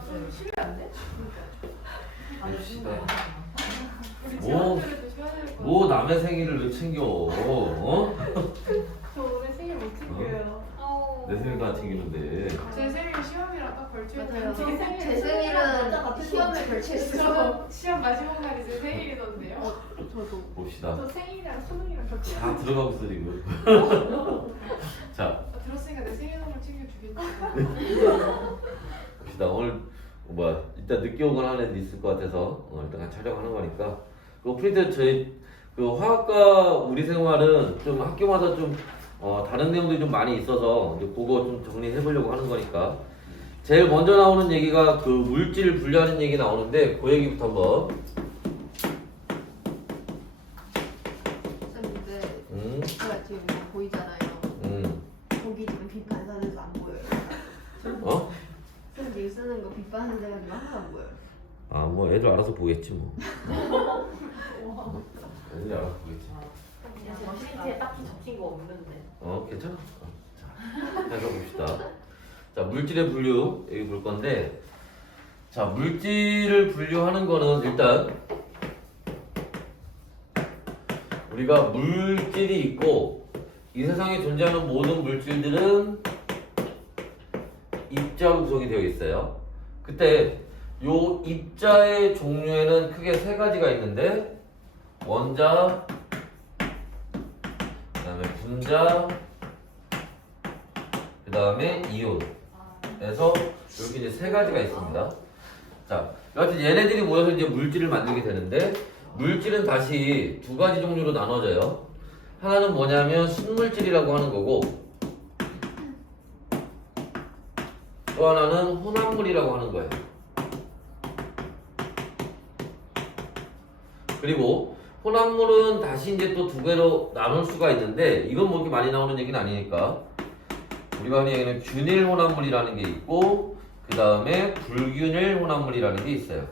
좀 쉬면 안 돼? 냅시다. 우리 뭐? 제한테도 쉬어야 될 거. 뭐 남의 생일을 왜 챙겨? 어? 저 오늘 생일 못 챙겨요. 내 생일도 안 챙기는데. 제 생일 시험이라 딱 걸쳐 맞아요. 있는데 제 생일은 시험에 걸쳐 있어서. 저 시험 마지막 날이 제 생일이던데요. 저도. 봅시다. 저 생일이랑 수능이랑 겹쳐. 다 들어가고 있어 지금. 자, 들었으니까 내 생일 선물 챙겨주겠지. 봅시다. 오늘 뭐야? 이따 늦게 오거나 하는 애들 있을 것 같아서 일단 같이 촬영하는 거니까. 그 프린트 저희 그 화학과 우리 생활은 좀 학교마다 좀 다른 내용들이 좀 많이 있어서 이제 그거 좀 정리해 보려고 하는 거니까. 제일 먼저 나오는 얘기가 그 물질 분류하는 얘기 나오는데 그 얘기부터 한번. 근데 제가 지금 이거 보이잖아요. 거기 지금 빛 반사돼서 안 보여요. 어? 선생님 쓰는 거 빛 반사돼가지고 하나도 안 보여요. 아, 뭐 애들 알아서 보겠지 뭐. 애들이 알아서 보겠지. 시트에 딱히 적힌 거 없는데. 괜찮아. 자, 해서 봅시다. 자, 물질의 분류 여기 볼 건데, 자, 물질을 분류하는 거는 일단 우리가 물질이 있고 이 세상에 존재하는 모든 물질들은 입자로 구성이 되어 있어요. 그때 요 입자의 종류에는 크게 세 가지가 있는데 원자, 그 다음에 분자, 그 다음에 이온에서 이렇게 이제 세 가지가 있습니다. 자, 여하튼 얘네들이 모여서 이제 물질을 만들게 되는데 물질은 다시 두 가지 종류로 나눠져요. 하나는 뭐냐면 순물질이라고 하는 거고 또 하나는 혼합물이라고 하는 거예요. 그리고 혼합물은 다시 이제 또 두 개로 나눌 수가 있는데 이건 뭐 이렇게 많이 나오는 얘기는 아니니까 우리가 흔히 얘기하는 균일 혼합물이라는 게 있고 그 다음에 불균일 혼합물이라는 게 있어요.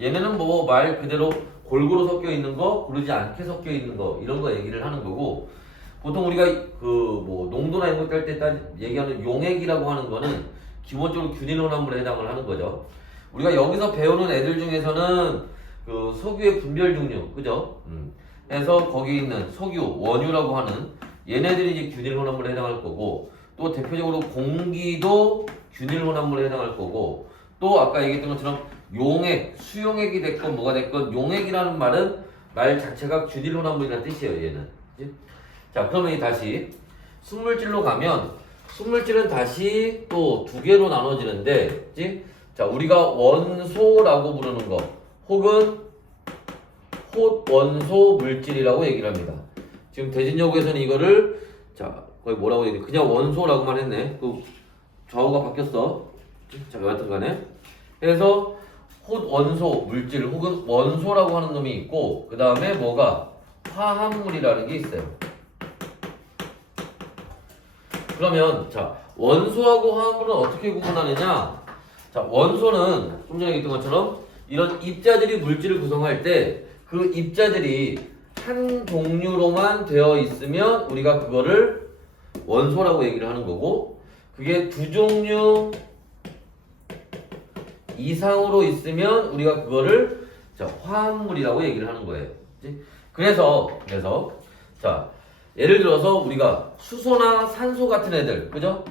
얘네는 뭐 말 그대로 골고루 섞여 있는 거, 고르지 않게 섞여 있는 거 이런 거 얘기를 하는 거고 보통 우리가 그 뭐 농도나 이런 것 할 때 얘기하는 용액이라고 하는 거는 기본적으로 균일 혼합물에 해당을 하는 거죠. 우리가 여기서 배우는 애들 중에서는 그 석유의 분별 종류, 그죠? 그래서 거기 있는 석유, 원유라고 하는 얘네들이 이제 균일 혼합물에 해당할 거고 또 대표적으로 공기도 균일 혼합물에 해당할 거고 또 아까 얘기했던 것처럼 용액, 수용액이 됐건 뭐가 됐건 용액이라는 말은 말 자체가 균일 혼합물이라는 뜻이에요, 얘는. 그치? 자, 그러면 다시 순물질로 가면 순물질은 다시 또 두 개로 나눠지는데, 그치? 자, 우리가 원소라고 부르는 거 혹은 혼원소 물질이라고 얘기를 합니다. 지금 대진여고에서는 이거를 자 거의 뭐라고 얘기해? 그냥 원소라고만 했네. 그 좌우가 바뀌었어. 자, 여하튼간에 그래서 혼원소 물질 혹은 원소라고 하는 놈이 있고 그 다음에 뭐가 화합물이라는 게 있어요. 그러면 자 원소하고 화합물은 어떻게 구분하느냐? 자 원소는 좀 전에 얘기했던 것처럼 이런 입자들이 물질을 구성할 때 그 입자들이 한 종류로만 되어 있으면 우리가 그거를 원소라고 얘기를 하는 거고 그게 두 종류 이상으로 있으면 우리가 그거를 자, 화합물이라고 얘기를 하는 거예요. 그래서 자 예를 들어서 우리가 수소나 산소 같은 애들, 그죠?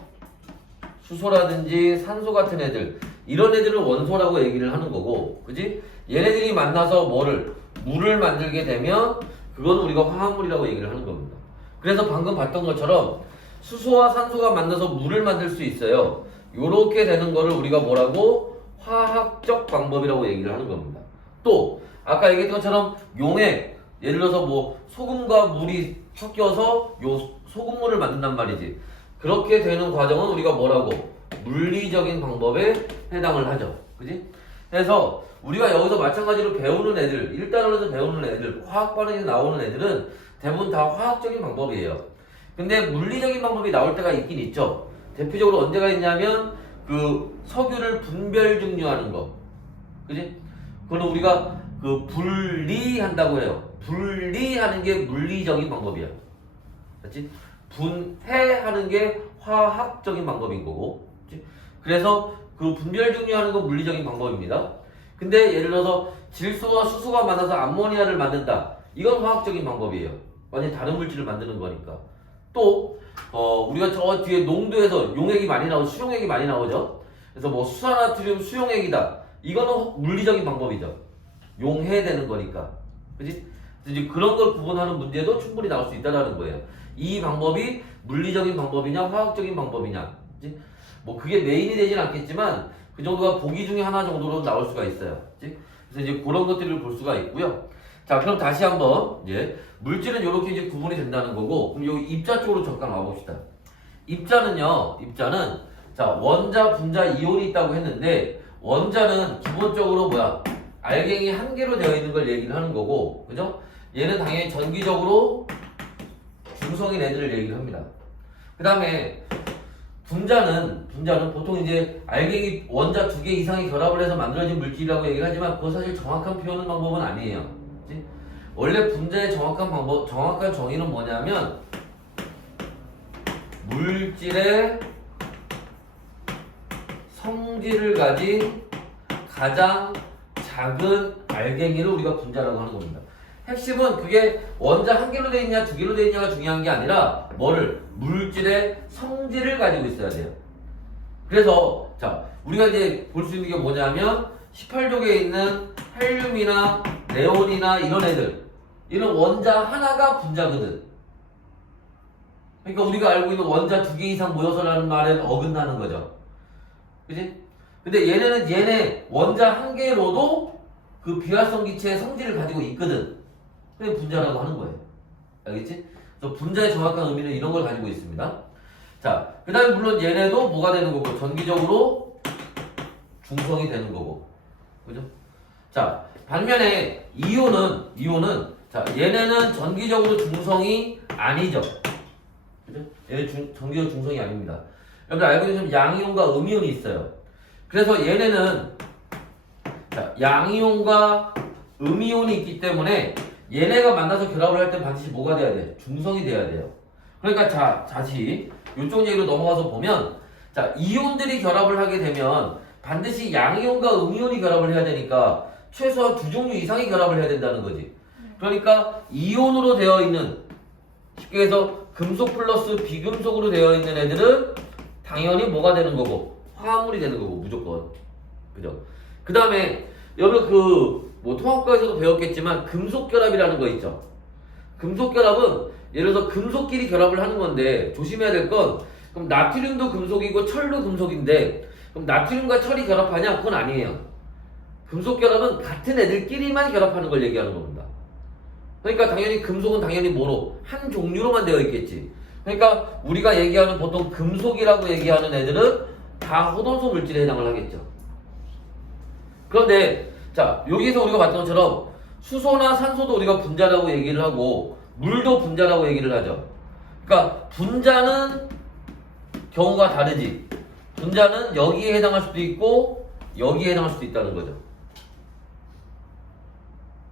수소라든지 산소 같은 애들 이런 애들은 원소라고 얘기를 하는 거고, 그지? 얘네들이 만나서 물을 만들게 되면 그건 우리가 화합물이라고 얘기를 하는 겁니다. 그래서 방금 봤던 것처럼 수소와 산소가 만나서 물을 만들 수 있어요. 요렇게 되는 거를 우리가 뭐라고? 화학적 방법이라고 얘기를 하는 겁니다. 또 아까 얘기했던 것처럼 용액, 예를 들어서 뭐 소금과 물이 섞여서 요 소금물을 만든단 말이지. 그렇게 되는 과정은 우리가 뭐라고? 물리적인 방법에 해당을 하죠. 그지? 그래서 우리가 여기서 마찬가지로 배우는 애들, 1단원에서 배우는 애들, 화학 반응에서 나오는 애들은 대부분 다 화학적인 방법이에요. 근데 물리적인 방법이 나올 때가 있긴 있죠. 대표적으로 언제가 있냐면 그 석유를 분별 증류하는 거. 그지? 그거는 우리가 그 분리한다고 해요. 분리하는 게 물리적인 방법이야. 그렇지? 분해하는 게 화학적인 방법인 거고. 그치? 그래서 그 분별 증류하는 건 물리적인 방법입니다. 근데 예를 들어서 질소와 수소가 만나서 암모니아를 만든다. 이건 화학적인 방법이에요. 완전히 다른 물질을 만드는 거니까. 또 우리가 저 뒤에 농도에서 용액이 많이 나오죠. 수용액이 많이 나오죠. 그래서 뭐 수산나트륨 수용액이다. 이거는 물리적인 방법이죠. 용해되는 거니까. 그지? 이제 그런 걸 구분하는 문제도 충분히 나올 수 있다는 거예요. 이 방법이 물리적인 방법이냐 화학적인 방법이냐. 그지? 뭐 그게 메인이 되진 않겠지만 그 정도가 보기 중에 하나 정도로 나올 수가 있어요. 그지? 그래서 이제 그런 것들을 볼 수가 있고요. 자, 그럼 다시 한번 이제 물질은 이렇게 이제 구분이 된다는 거고, 그럼 여기 입자 쪽으로 잠깐 와봅시다. 입자는요, 입자는 자 원자, 분자, 이온이 있다고 했는데 원자는 기본적으로 뭐야? 알갱이 한 개로 되어 있는 걸 얘기를 하는 거고, 그죠? 얘는 당연히 전기적으로 중성인 애들을 얘기를 합니다. 그 다음에 분자는 보통 이제 알갱이 원자 2개 이상이 결합을 해서 만들어진 물질이라고 얘기를 하지만 그거 사실 정확한 표현 방법은 아니에요. 그치? 원래 분자의 정확한 정의는 뭐냐면 물질의 성질을 가진 가장 작은 알갱이를 우리가 분자라고 하는 겁니다. 핵심은 그게 원자 한 개로 돼 있냐 두 개로 돼 있냐가 중요한 게 아니라 뭐를 물질의 성질을 가지고 있어야 돼요. 그래서 자 우리가 이제 볼 수 있는 게 뭐냐면 18족에 있는 헬륨이나 네온이나 이런 애들 이런 원자 하나가 분자거든. 그러니까 우리가 알고 있는 원자 2개 이상 모여서라는 말엔 어긋나는 거죠. 그치? 근데 얘네는 얘네 원자 한 개로도 그 비활성 기체의 성질을 가지고 있거든. 그게 분자라고 하는 거예요. 알겠지? 그래서 분자의 정확한 의미는 이런 걸 가지고 있습니다. 자, 그 다음에 물론 얘네도 뭐가 되는 거고, 전기적으로 중성이 되는 거고. 그죠? 자, 반면에 이온은, 자, 얘네는 전기적으로 중성이 아니죠. 그죠? 얘는 전기적 중성이 아닙니다. 여러분 알고 계시면 양이온과 음이온이 있어요. 그래서 얘네는, 자, 양이온과 음이온이 있기 때문에 얘네가 만나서 결합을 할 때 반드시 뭐가 돼야 돼? 중성이 돼야 돼요. 그러니까 다시 이쪽 얘기로 넘어가서 보면 자 이온들이 결합을 하게 되면 반드시 양이온과 음이온이 결합을 해야 되니까 최소한 2종류 이상이 결합을 해야 된다는 거지. 그러니까 이온으로 되어 있는 쉽게 해서 금속 플러스 비금속으로 되어 있는 애들은 당연히 뭐가 되는 거고 화합물이 되는 거고 무조건. 그죠? 그 다음에 여러분 뭐 통합과에서도 배웠겠지만 금속결합이라는 거 있죠. 금속결합은 예를 들어서 금속끼리 결합을 하는 건데 조심해야 될 건 그럼 나트륨도 금속이고 철도 금속인데 그럼 나트륨과 철이 결합하냐? 그건 아니에요. 금속결합은 같은 애들끼리만 결합하는 걸 얘기하는 겁니다. 그러니까 당연히 금속은 당연히 뭐로? 한 종류로만 되어 있겠지. 그러니까 우리가 얘기하는 보통 금속이라고 얘기하는 애들은 다 호돈소 물질에 해당을 하겠죠. 그런데 자, 여기서 우리가 봤던 것처럼 수소나 산소도 우리가 분자라고 얘기를 하고 물도 분자라고 얘기를 하죠. 그러니까 분자는 경우가 다르지. 분자는 여기에 해당할 수도 있고 여기에 해당할 수도 있다는 거죠.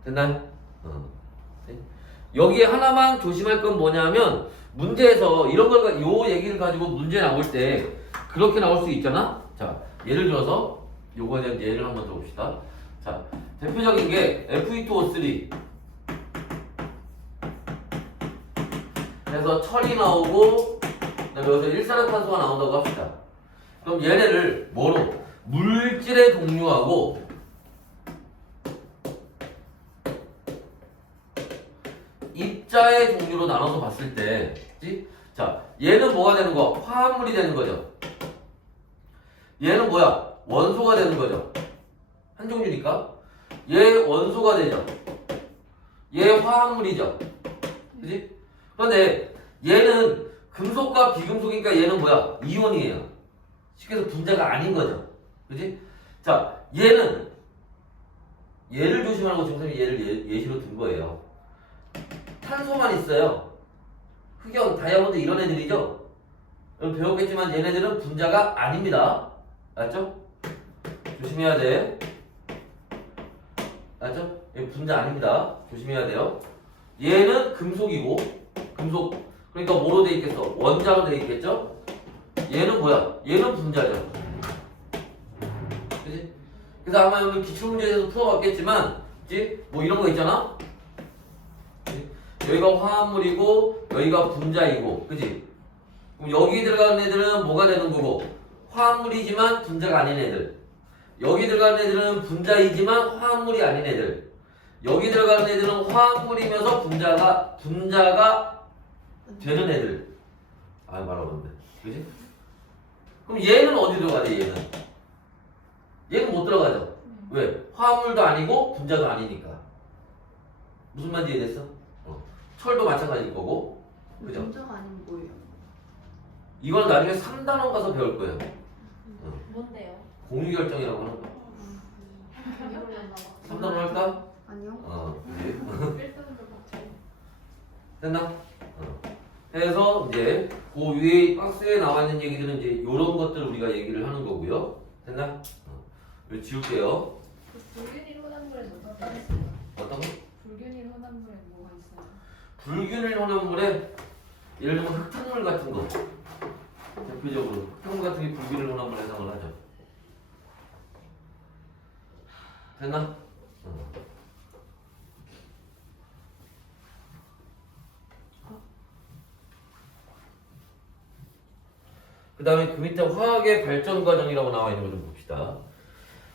됐나요? 네. 여기에 하나만 조심할 건 뭐냐면 문제에서 이런 걸 요 얘기를 가지고 문제 나올 때 그렇게 나올 수 있잖아. 자, 예를 들어서 요거에 대한 예를 한번 들어봅시다. 자, 대표적인 게 Fe2O3 그래서 철이 나오고 그다음에 여기서 일산화탄소가 나온다고 합시다. 그럼 얘네를 뭐로? 물질의 종류하고 입자의 종류로 나눠서 봤을 때 그치? 자, 얘는 뭐가 되는 거? 화합물이 되는 거죠. 얘는 뭐야? 원소가 되는 거죠. 한 종류니까 얘 원소가 되죠. 얘 화합물이죠. 그치? 그런데 얘는 금속과 비금속이니까 얘는 뭐야? 이온이에요. 쉽게 해서 분자가 아닌 거죠. 그치? 자, 얘를 조심하라고 지금 선생님이 얘를 예시로 든 거예요. 탄소만 있어요. 흑연, 다이아몬드 이런 애들이죠? 여러분 배웠겠지만 얘네들은 분자가 아닙니다. 알았죠? 조심해야 돼. 알았죠? 얘 분자 아닙니다. 조심해야 돼요. 얘는 금속이고, 금속, 그러니까 뭐로 돼 있겠어? 원자로 돼 있겠죠? 얘는 뭐야? 얘는 분자죠. 그래서 아마 여기 기출문제에서 풀어봤겠지만, 그치? 뭐 이런 거 있잖아? 그치? 여기가 화합물이고, 여기가 분자이고, 그치? 그럼 여기 들어가는 애들은 뭐가 되는 거고, 화합물이지만 분자가 아닌 애들. 여기 들어가는 애들은 분자이지만 화합물이 아닌 애들. 여기 들어가는 애들은 화합물이면서 분자가 되는 애들. 아, 말하는데. 그지? 그럼 얘는 어디 들어가야 돼, 얘는? 얘는 못 들어가죠. 왜? 화합물도 아니고 분자도 아니니까. 무슨 말인지 이해됐어? 철도 마찬가지일 거고. 그죠? 문자가 아니면 뭐예요? 이건 나중에 3단원 가서 배울 거예요. 뭔데요? 공유결정이라고 하는 거. 이걸로 나와. 3단원 할까? 아니요. 그지? 일단은 박차이. 됐나? 해서 이제 그 위에 박스에 나와 있는 얘기들은 이제 이런 것들 우리가 얘기를 하는 거고요. 됐나? 이거 지울게요. 불균일 혼합물에서 어떤 게 있어요? 어떤 거? 불균일 혼합물에 뭐가 있어요? 불균일 혼합물에 예를 들면 흙탕물 같은 거. 대표적으로 흙탕물 같은 게 불균일 혼합물 해당을 하죠. 됐나? 그 다음에 그 밑에 화학의 발전 과정이라고 나와 있는 거 좀 봅시다.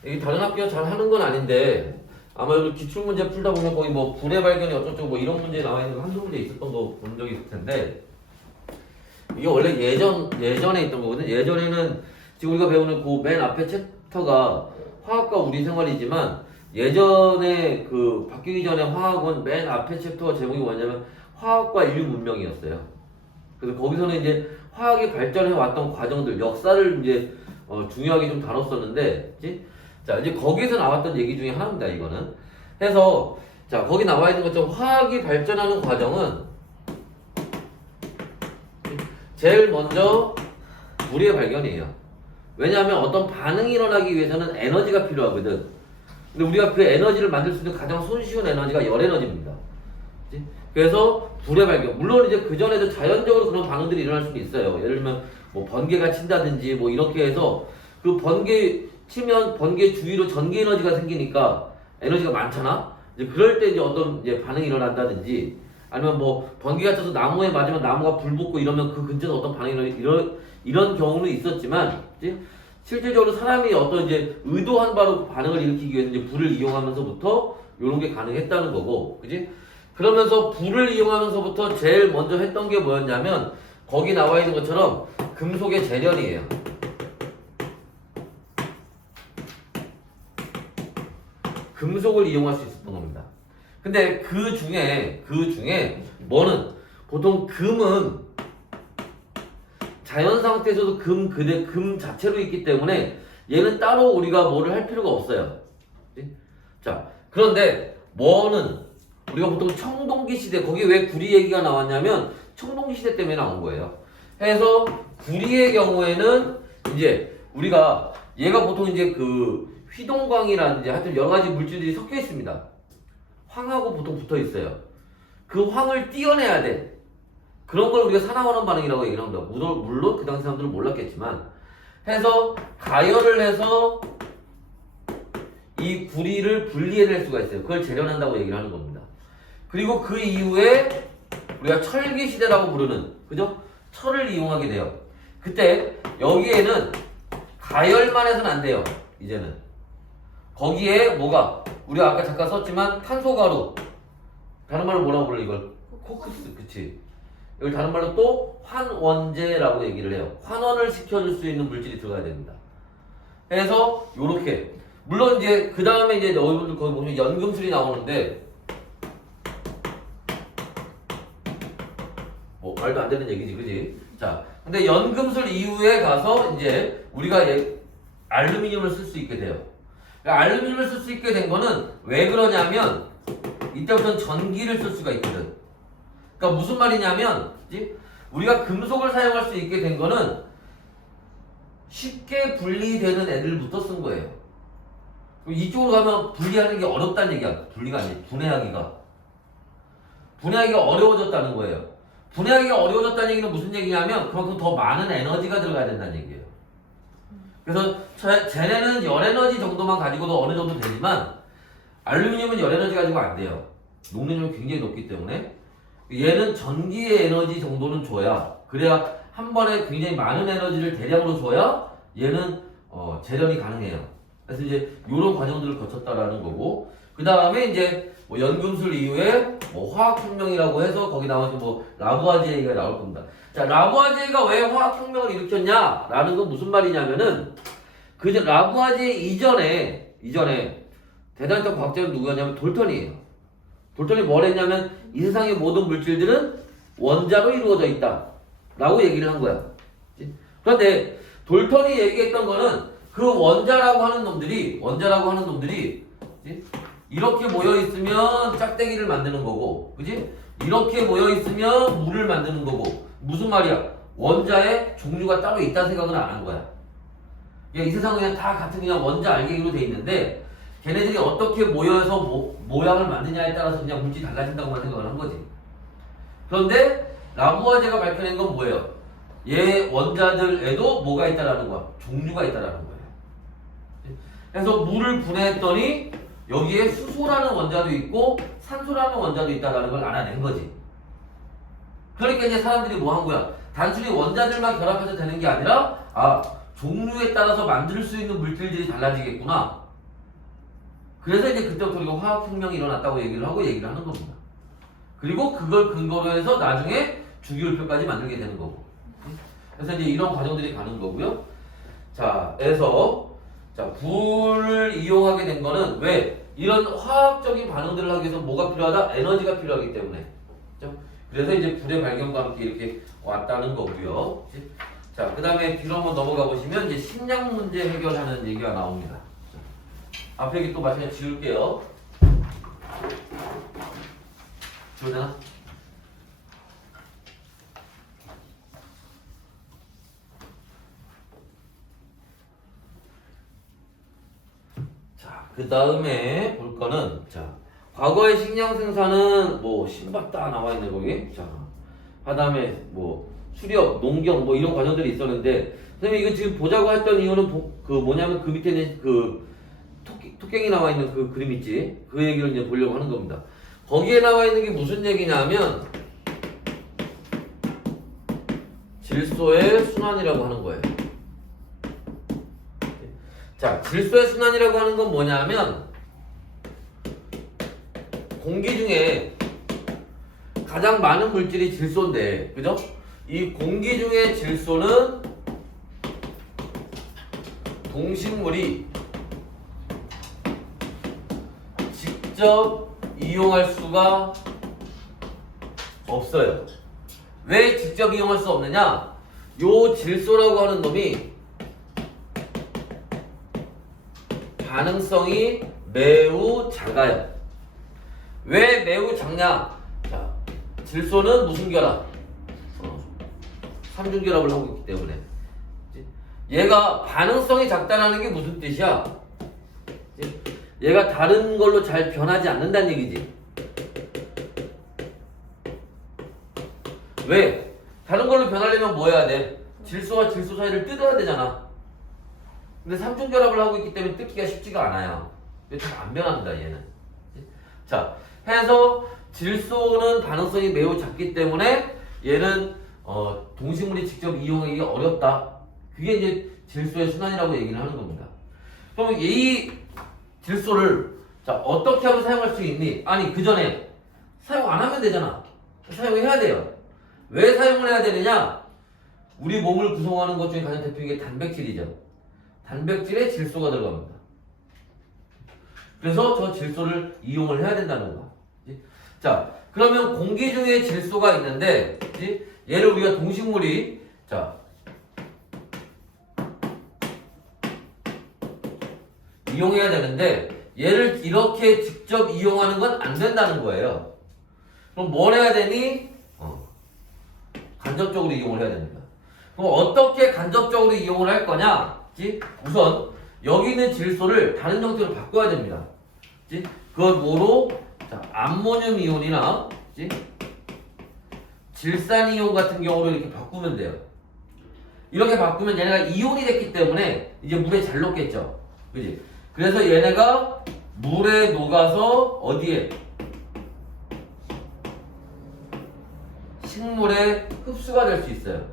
이게 다른 학교 잘 하는 건 아닌데 아마 여기 기출문제 풀다 보면 거기 뭐 불의 발견이 어쩌고 뭐 이런 문제 나와 있는 거 한두 문제 있었던 거 본 적이 있을 텐데 이게 원래 예전에 있던 거거든. 예전에는 지금 우리가 배우는 그 맨 앞에 챕터가 화학과 우리 생활이지만 예전에 그 바뀌기 전에 화학은 맨 앞에 챕터가 제목이 뭐냐면 화학과 인류 문명이었어요. 그래서 거기서는 이제 화학이 발전해 왔던 과정들, 역사를 이제 중요하게 좀 다뤘었는데, 그치? 자 이제 거기에서 나왔던 얘기 중에 하나입니다. 이거는 해서 자 거기 나와 있는 것처럼 화학이 발전하는 과정은 제일 먼저 물의 발견이에요. 왜냐하면 어떤 반응이 일어나기 위해서는 에너지가 필요하거든. 근데 우리가 그 에너지를 만들 수 있는 가장 손쉬운 에너지가 열 에너지입니다. 그치? 그래서 불의 발견. 물론 이제 그 전에도 자연적으로 그런 반응들이 일어날 수는 있어요. 예를 들면 뭐 번개가 친다든지 뭐 이렇게 해서 그 번개 치면 번개 주위로 전기 에너지가 생기니까 에너지가 많잖아. 이제 그럴 때 이제 어떤 이제 반응이 일어난다든지 아니면 뭐 번개가 쳐서 나무에 맞으면 나무가 불 붙고 이러면 그 근처에서 어떤 반응이 이런 경우는 있었지만 그치? 실질적으로 사람이 어떤 이제 의도한 바로 그 반응을 일으키기 위해서 이제 불을 이용하면서부터 이런 게 가능했다는 거고, 그지? 그러면서 불을 이용하면서부터 제일 먼저 했던 게 뭐였냐면 거기 나와 있는 것처럼 금속의 재련이에요. 금속을 이용할 수 있었던 겁니다. 근데 그 중에 뭐는 보통 금은 자연 상태에서도 금 자체로 있기 때문에 얘는 따로 우리가 뭐를 할 필요가 없어요. 자, 그런데 뭐는 우리가 보통 청동기 시대 거기 왜 구리 얘기가 나왔냐면 청동기 시대 때문에 나온 거예요. 해서 구리의 경우에는 이제 우리가 얘가 보통 이제 그 휘동광이라든지 하여튼 여러 가지 물질들이 섞여 있습니다. 황하고 보통 붙어 있어요. 그 황을 띄어내야 돼. 그런 걸 우리가 산화환원 반응이라고 얘기를 합니다. 물론 그 당시 사람들은 몰랐겠지만 해서 가열을 해서 이 구리를 분리해낼 수가 있어요. 그걸 재련한다고 얘기를 하는 겁니다. 그리고 그 이후에 우리가 철기 시대라고 부르는 그죠? 철을 이용하게 돼요. 그때 여기에는 가열만 해서는 안 돼요. 이제는 거기에 뭐가 우리가 아까 잠깐 썼지만 탄소가루 다른 말로 뭐라고 불러 이걸? 코크스 그치? 이걸 다른 말로 또 환원제라고 얘기를 해요. 환원을 시켜줄 수 있는 물질이 들어가야 됩니다. 그래서 요렇게 물론 이제 그 다음에 이제 너희분들 거기 보면 연금술이 나오는데 뭐 말도 안 되는 얘기지, 그지? 자, 근데 연금술 이후에 가서 이제 우리가 알루미늄을 쓸 수 있게 돼요. 그러니까 알루미늄을 쓸 수 있게 된 거는 왜 그러냐면 이때부터는 전기를 쓸 수가 있거든. 그러니까 무슨 말이냐면 우리가 금속을 사용할 수 있게 된 거는 쉽게 분리되는 애들부터 쓴 거예요. 이쪽으로 가면 분리하는 게 어렵다는 얘기야. 분리가 아니에요. 분해하기가 어려워졌다는 거예요. 분해하기가 어려워졌다는 얘기는 무슨 얘기냐면 그만큼 더 많은 에너지가 들어가야 된다는 얘기예요. 그래서 쟤네는 열 에너지 정도만 가지고도 어느 정도 되지만 알루미늄은 열 에너지 가지고 안 돼요. 녹는율이 굉장히 높기 때문에 얘는 전기의 에너지 정도는 줘야 그래야 한 번에 굉장히 많은 에너지를 대량으로 줘야 얘는 재련이 가능해요. 그래서 이제 이런 과정들을 거쳤다라는 거고 그 다음에 이제 뭐 연금술 이후에 뭐 화학혁명이라고 해서 거기 나와서 뭐 라부아지에가 나올 겁니다. 자, 라부아지에가 왜 화학혁명을 일으켰냐라는 건 무슨 말이냐면은 그 라부아지에 이전에 대단했던 과학자는 누구였냐면 돌턴이에요. 돌턴이 뭘 했냐면 이 세상의 모든 물질들은 원자로 이루어져 있다 라고 얘기를 한 거야. 그런데 돌턴이 얘기했던 거는 그 원자라고 하는 놈들이 이렇게 모여 있으면 짝대기를 만드는 거고, 그지? 이렇게 모여 있으면 물을 만드는 거고, 무슨 말이야? 원자의 종류가 따로 있다는 생각은 안 한 거야. 이 세상은 그냥 다 같은 그냥 원자 알갱이로 돼 있는데, 걔네들이 어떻게 모여서 모양을 만드냐에 따라서 그냥 물질이 달라진다고만 생각을 한 거지. 그런데 라부아제가 밝혀낸 건 뭐예요? 얘 원자들에도 뭐가 있다라는 거야? 종류가 있다라는 거예요. 그래서 물을 분해했더니 여기에 수소라는 원자도 있고 산소라는 원자도 있다라는 걸 알아낸 거지. 그러니까 이제 사람들이 뭐 한 거야? 단순히 원자들만 결합해서 되는 게 아니라 종류에 따라서 만들 수 있는 물질들이 달라지겠구나. 그래서 이제 그때부터 우리가 화학혁명이 일어났다고 얘기를 하는 겁니다. 그리고 그걸 근거로 해서 나중에 주기율표까지 만들게 되는 거고. 그래서 이제 이런 과정들이 가는 거고요. 자, 불을 이용하게 된 거는 왜? 이런 화학적인 반응들을 하기 위해서 뭐가 필요하다? 에너지가 필요하기 때문에. 그렇죠? 그래서 이제 불의 발견과 함께 이렇게 왔다는 거고요. 자, 그 다음에 뒤로 한번 넘어가 보시면 이제 식량 문제 해결하는 얘기가 나옵니다. 앞에 여기 또 마찬가지 지울게요. 지우잖아? 자, 그 다음에 볼 거는, 자, 과거의 식량 생산은 뭐, 신봤다 나와 있네, 거기. 자, 그 다음에 뭐, 수렵, 농경, 뭐 이런 과정들이 있었는데, 선생님 이거 지금 보자고 했던 이유는 뭐냐면 그 밑에는 토깽이 나와 있는 그 그림 있지? 그 얘기를 이제 보려고 하는 겁니다. 거기에 나와 있는 게 무슨 얘기냐면 질소의 순환이라고 하는 거예요. 자, 질소의 순환이라고 하는 건 뭐냐면 공기 중에 가장 많은 물질이 질소인데, 그죠? 이 공기 중에 질소는 동식물이 직접 이용할 수가 없어요. 왜 직접 이용할 수 없느냐? 요 질소라고 하는 놈이 반응성이 매우 작아요. 왜 매우 작냐? 자, 질소는 무슨 결합? 삼중결합을 하고 있기 때문에. 얘가 반응성이 작다는 게 무슨 뜻이야? 얘가 다른 걸로 잘 변하지 않는다는 얘기지. 왜? 다른 걸로 변하려면 뭐 해야 돼? 질소와 질소 사이를 뜯어야 되잖아. 근데 삼중결합을 하고 있기 때문에 뜯기가 쉽지가 않아요. 잘 안 변합니다, 얘는. 자, 해서 질소는 반응성이 매우 작기 때문에 얘는 동식물이 직접 이용하기가 어렵다. 그게 이제 질소의 순환이라고 얘기를 하는 겁니다. 그럼 이 질소를 자 어떻게 하면 사용할 수 있니? 아니 그 전에 사용 안 하면 되잖아. 사용해야 돼요. 왜 사용을 해야 되느냐? 우리 몸을 구성하는 것 중에 가장 대표적인 게 단백질이죠. 단백질에 질소가 들어갑니다. 그래서 저 질소를 이용을 해야 된다는 거. 자, 그러면 공기 중에 질소가 있는데 얘를 우리가 동식물이 이용해야 되는데 얘를 이렇게 직접 이용하는 건 안 된다는 거예요. 그럼 뭘 해야 되니? 간접적으로 이용을 해야 됩니다. 그럼 어떻게 간접적으로 이용을 할 거냐? 우선 여기 있는 질소를 다른 형태로 바꿔야 됩니다. 그건 뭐로? 자, 암모늄 이온이나 질산 이온 같은 경우로 이렇게 바꾸면 돼요. 이렇게 바꾸면 얘네가 이온이 됐기 때문에 이제 물에 잘 녹겠죠. 그지? 그래서 얘네가 물에 녹아서 어디에? 식물에 흡수가 될 수 있어요.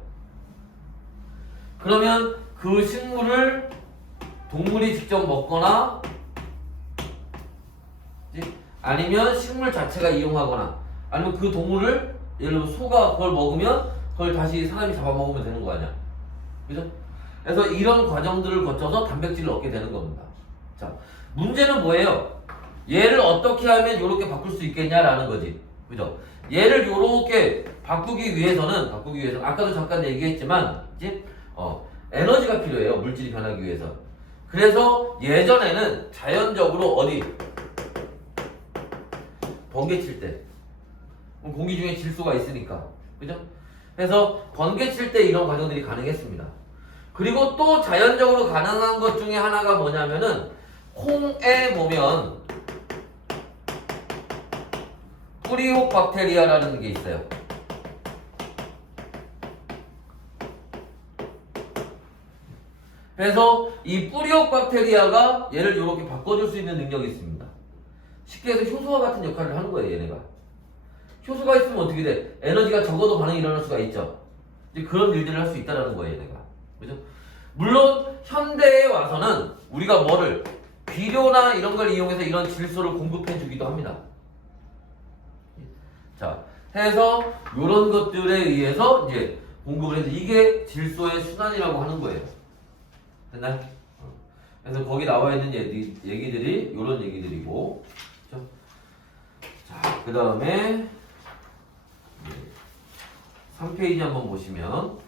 그러면 그 식물을 동물이 직접 먹거나 아니면 식물 자체가 이용하거나 아니면 그 동물을 예를 들어 소가 그걸 먹으면 그걸 다시 사람이 잡아먹으면 되는 거 아니야. 그죠? 그래서 이런 과정들을 거쳐서 단백질을 얻게 되는 겁니다. 자, 문제는 뭐예요? 얘를 어떻게 하면 이렇게 바꿀 수 있겠냐라는 거지. 그죠? 얘를 이렇게 바꾸기 위해서는 아까도 잠깐 얘기했지만 그치? 에너지가 필요해요. 물질이 변하기 위해서. 그래서 예전에는 자연적으로 어디? 번개칠 때 공기 중에 질소가 있으니까. 그죠? 그래서 번개칠 때 이런 과정들이 가능했습니다. 그리고 또 자연적으로 가능한 것 중에 하나가 뭐냐면은 콩에 보면 뿌리옥 박테리아라는 게 있어요. 그래서 이 뿌리옥 박테리아가 얘를 이렇게 바꿔줄 수 있는 능력이 있습니다. 쉽게 해서 효소와 같은 역할을 하는 거예요, 얘네가. 효소가 있으면 어떻게 돼? 에너지가 적어도 반응이 일어날 수가 있죠. 이제 그런 일들을 할 수 있다는 거예요, 얘네가. 그죠? 물론 현대에 와서는 우리가 뭐를 비료나 이런 걸 이용해서 이런 질소를 공급해 주기도 합니다. 자, 해서 이런 것들에 의해서 이제 공급을 해서 이게 질소의 순환이라고 하는 거예요. 됐나요? 그래서 거기 나와 있는 얘기들이 이런 얘기들이고, 그렇죠? 자, 그 다음에 3페이지 한번 보시면,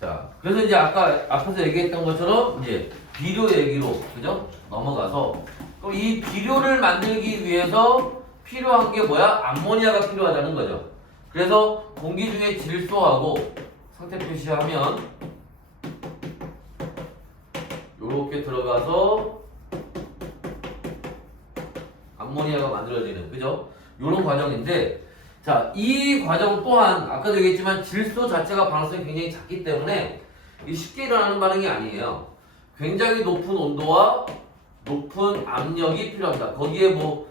자, 그래서 이제 아까 앞에서 얘기했던 것처럼 이제 비료 얘기로, 그죠? 넘어가서 그럼 이 비료를 만들기 위해서 필요한 게 뭐야? 암모니아가 필요하다는 거죠. 그래서 공기 중에 질소하고 상태 표시하면 요렇게 들어가서 암모니아가 만들어지는, 그죠? 요런 과정인데, 자, 이 과정 또한 아까도 얘기했지만 질소 자체가 반응성이 굉장히 작기 때문에 쉽게 일어나는 반응이 아니에요. 굉장히 높은 온도와 높은 압력이 필요합니다. 거기에 뭐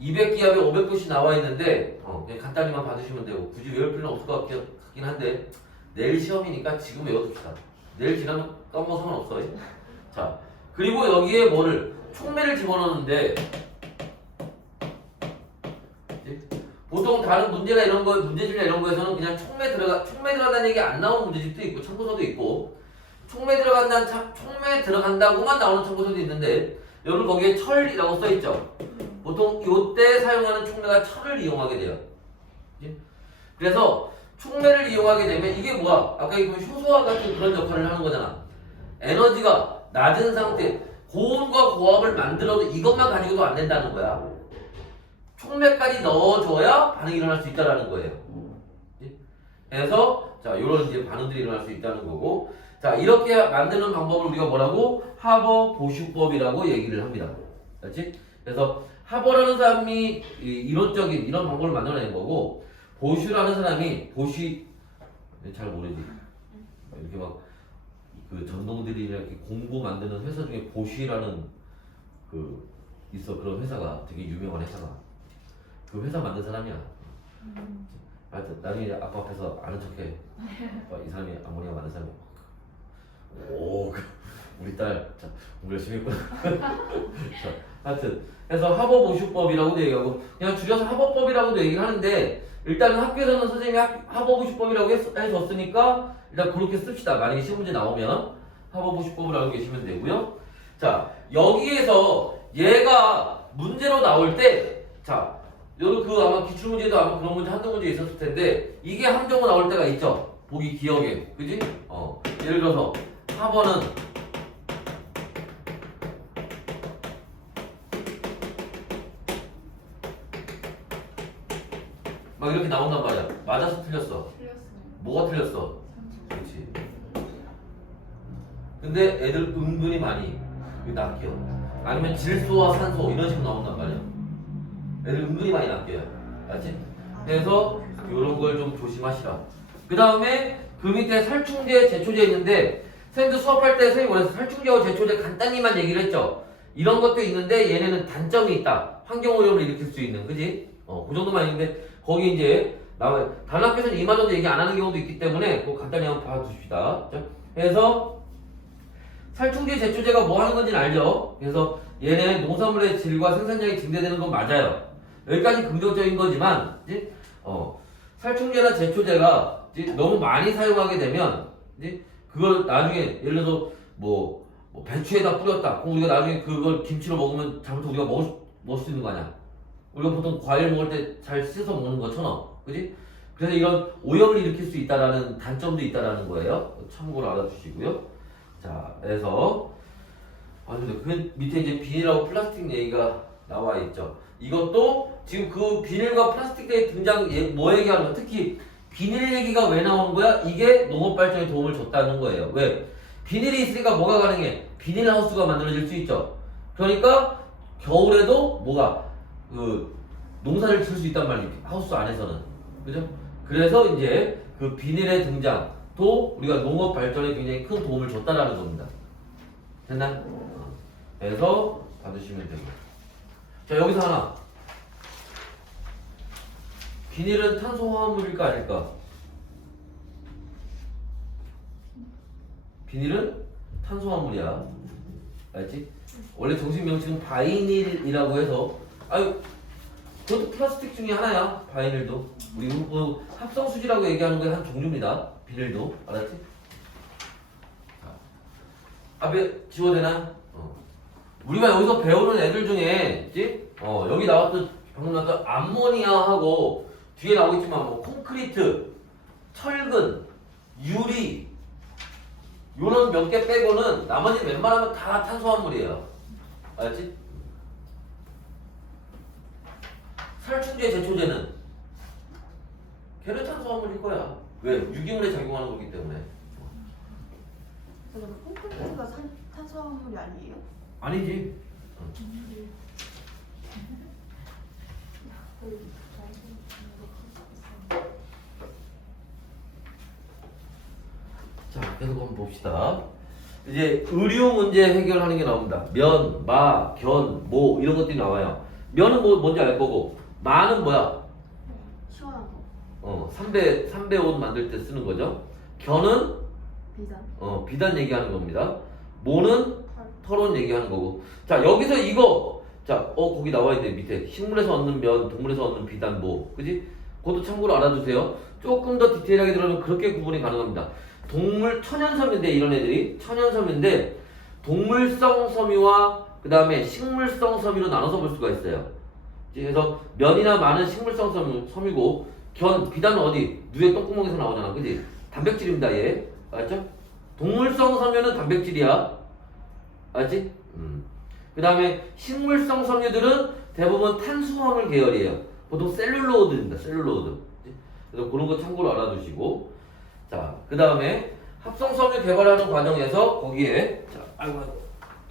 200기압에 500도씨 나와 있는데 그냥 간단히만 봐주시면 되고 굳이 외울 필요는 없을 것 같긴 한데 내일 시험이니까 지금 외워둡시다. 내일 지나면 까먹어 상관없어요. 자, 그리고 여기에 뭐를 촉매를 집어넣는데 보통 다른 문제나 이런 거, 문제집이나 이런 거에서는 그냥 촉매 들어간다는 얘기 안 나오는 문제집도 있고 참고서도 있고 촉매 들어간다고만 나오는 참고서도 있는데 여러분 거기에 철이라고 써있죠. 보통 이때 사용하는 촉매가 철을 이용하게 돼요. 그래서 촉매를 이용하게 되면 이게 뭐야? 아까 얘기한 효소와 같은 그런 역할을 하는 거잖아. 에너지가 낮은 상태, 고온과 고압을 만들어도 이것만 가지고도 안 된다는 거야. 촉매까지 넣어줘야 반응이 일어날 수 있다는 거예요. 그래서 자, 이런 이제 반응들이 일어날 수 있다는 거고, 자, 이렇게 만드는 방법을 우리가 뭐라고? 하버 보슈법이라고 얘기를 합니다. 그렇지? 그래서 하버라는 사람이 이론적인 이런 방법을 만들어낸 거고, 보슈라는 사람이 잘 모르지. 이렇게 막 그 전동들이 이렇게 공구 만드는 회사 중에 보슈라는 있어. 그런 회사가 되게 유명한 회사가. 그 회사 만든 사람이야. 하여튼 나중에 아빠 앞에서 아는 척해. 이 사람이 암모니아 만든 사람이야. 오, 우리 딸 공부 열심히 했구나. 자, 하여튼 그래서 하버보슈법이라고도 얘기하고 그냥 줄여서 하버법이라고도 얘기하는데 일단은 학교에서는 선생님이 하버보슈법이라고 해줬으니까 일단 그렇게 씁시다. 만약에 시험 문제 나오면 하버보슈법을 알고 계시면 되고요. 자, 여기에서 얘가 문제로 나올 때, 자, 여기 아마 기출문제도 아마 그런 문제 한두 문제 있었을 텐데 이게 함정으로 나올 때가 있죠. 보기 기억에, 그지? 예를 들어서 4번은 막 이렇게 나온단 말이야. 맞았어, 틀렸어? 틀렸어요. 뭐가 틀렸어? 3초. 그렇지. 근데 애들 은근히 많이 낚여. 아니면 질소와 산소 이런 식으로 나온단 말이야. 애들 은근히 많이 낚여요. 알지? 그래서 이런 걸 좀 조심하시라. 그 다음에 그 밑에 살충제, 제초제 있는데 선생님도 수업할 때 선생님 원래서 살충제와 제초제 간단히만 얘기를 했죠. 이런 것도 있는데 얘네는 단점이 있다. 환경오염을 일으킬 수 있는, 그지? 그 정도만 있는데 거기 이제 나와요. 다른 학교에서는 이마저도 얘기 안 하는 경우도 있기 때문에 그거 간단히 한번 봐주십시다. 그래서 살충제, 제초제가 뭐 하는 건지는 알죠? 그래서 얘네 농산물의 질과 생산량이 증대되는 건 맞아요. 여기까지 긍정적인 거지만, 그지? 살충제나 제초제가 이제 너무 많이 사용하게 되면 이제 그걸 나중에 예를 들어서 뭐 배추에다 뿌렸다. 그럼 우리가 나중에 그걸 김치로 먹으면 잘못해서 우리가 먹을 수 있는 거 아니야? 우리가 보통 과일 먹을 때 잘 씻어서 먹는 것처럼, 그지? 그래서 이런 오염을 일으킬 수 있다라는 단점도 있다라는 거예요. 참고로 알아주시고요. 자, 그래서 근데 그 밑에 이제 비닐하고 플라스틱 얘기가 나와 있죠. 이것도 지금 그 비닐과 플라스틱의 등장 뭐 얘기하는 거야? 특히 비닐 얘기가 왜 나오는 거야? 이게 농업 발전에 도움을 줬다는 거예요. 왜? 비닐이 있으니까 뭐가 가능해? 비닐 하우스가 만들어질 수 있죠. 그러니까 겨울에도 뭐가 농사를 지을 수 있단 말이에요. 하우스 안에서는. 그죠? 그래서 이제 그 비닐의 등장도 우리가 농업 발전에 굉장히 큰 도움을 줬다라는 겁니다. 됐나? 그래서 받으시면 됩니다. 자, 여기서 하나. 비닐은 탄소화합물일까 아닐까? 비닐은 탄소화합물이야. 알지? 원래 정식 명칭은 바이닐이라고 해서 그것도 플라스틱 중에 하나야. 바이닐도. 우리 합성수지라고 얘기하는 거의 한 종류입니다. 비닐도. 알았지? 앞에 지워되나? 우리가 여기서 배우는 애들 중에 있지? 여기 나왔던 방금 나왔던 암모니아하고 뒤에 나오겠지만 뭐 콘크리트, 철근, 유리 요런 몇 개 빼고는 나머지 웬만하면 다 탄소화물이에요. 알았지? 살충제, 제초제는 걔는 탄소화물일 거야. 왜? 유기물에 작용하는 거기 때문에. 그럼 콘크리트가 탄수화물이 아니에요? 아니지. 자, 계속 한번 봅시다. 이제 의료 문제 해결하는 게 나옵니다. 면, 마, 견, 모 이런 것들이 나와요. 면은 뭔지 알 거고, 마는 뭐야? 시원한 거. 3배 옷 만들 때 쓰는 거죠. 견은 비단. 비단 얘기하는 겁니다. 모는 털옷 얘기하는 거고. 자, 여기서 이거 거기 나와 있네. 밑에 식물에서 얻는 면, 동물에서 얻는 비단, 모. 그지? 그것도 참고로 알아두세요. 조금 더 디테일하게 들어가면 그렇게 구분이 가능합니다. 동물 천연섬유인데 이런 애들이 천연섬유인데 동물성 섬유와 그 다음에 식물성 섬유로 나눠서 볼 수가 있어요. 그래서 면이나 마는 식물성 섬유고 비단은 어디? 뇌 똥구멍에서 나오잖아. 그지? 단백질입니다. 얘. 알았죠? 동물성 섬유는 단백질이야. 알지? 그 다음에 식물성 섬유들은 대부분 탄수화물 계열이에요. 보통 셀룰로이드입니다. 셀룰로이드. 그래서 그런 거 참고로 알아두시고. 자, 그 다음에 합성섬유 개발하는 과정에서 거기에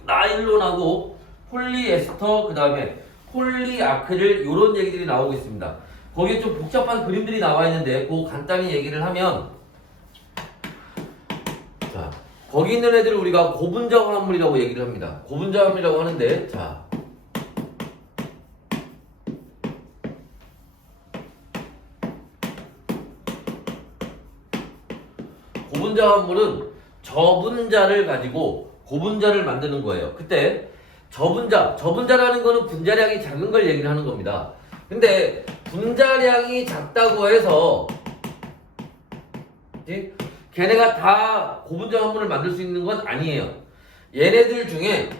나일론하고 폴리에스터, 그 다음에 폴리아크릴 이런 얘기들이 나오고 있습니다. 거기에 좀 복잡한 그림들이 나와 있는데 그거 간단히 얘기를 하면 자, 거기 있는 애들을 우리가 고분자 화합물이라고 얘기를 합니다. 고분자 화합물이라고 하는데 자, 고분자 화합물은 저분자를 가지고 고분자를 만드는 거예요. 그때 저분자라는 거는 분자량이 작은 걸 얘기를 하는 겁니다. 근데 분자량이 작다고 해서 걔네가 다 고분자 화합물을 만들 수 있는 건 아니에요. 얘네들 중에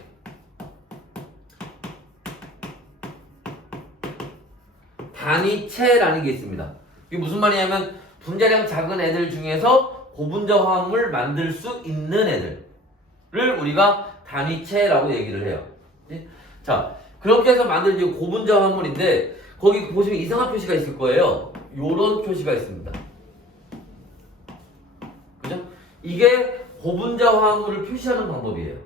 단위체라는 게 있습니다. 이게 무슨 말이냐면 분자량 작은 애들 중에서 고분자 화합물 만들 수 있는 애들을 우리가 단위체라고 얘기를 해요. 자, 그렇게 해서 만든 이제 고분자 화합물인데 거기 보시면 이상한 표시가 있을 거예요. 요런 표시가 있습니다. 그죠? 이게 고분자 화합물을 표시하는 방법이에요.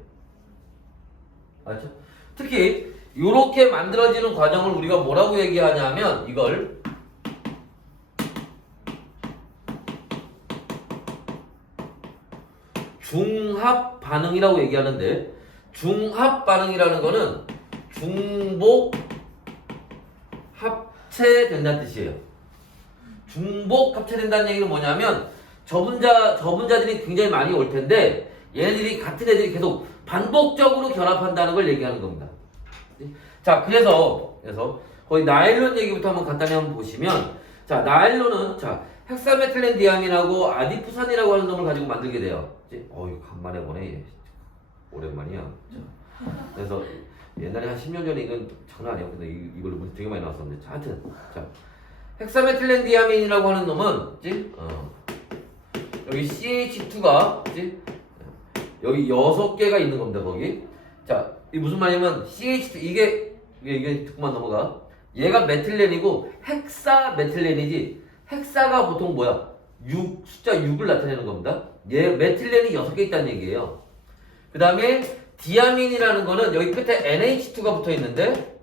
알죠? 특히 요렇게 만들어지는 과정을 우리가 뭐라고 얘기하냐면 이걸 중합 반응이라고 얘기하는데 중합 반응이라는 거는 중복 합체된다는 뜻이에요. 중복 합체된다는 얘기는 뭐냐면 저분자들이 굉장히 많이 올 텐데 얘네들이 같은 애들이 계속 반복적으로 결합한다는 걸 얘기하는 겁니다. 자, 그래서 거의 나일론 얘기부터 한번 간단히 한번 보시면 자, 나일론은 자, 헥사메틸렌 디아민하고 아디푸산이라고 하는 놈을 가지고 만들게 돼요. 어이 간만에 보네. 오랜만이야. 자, 그래서 옛날에 한 10년 전에 이건 장난 아니야. 근데 이걸로 문제 되게 많이 나왔었는데. 자, 하여튼 자, 헥사메틸렌 디아민이라고 하는 놈은 여기 CH2가 여기 6개가 있는 겁니다. 거기. 자, 이 무슨 말이냐면 CH2 이게 듣고만 넘어가. 얘가 메틸렌이고 헥사메틸렌이지. 헥사가 보통 뭐야? 숫자 6을 나타내는 겁니다. 얘 메틸렌이 6개 있다는 얘기예요. 그 다음에 디아민이라는 거는 여기 끝에 NH2가 붙어 있는데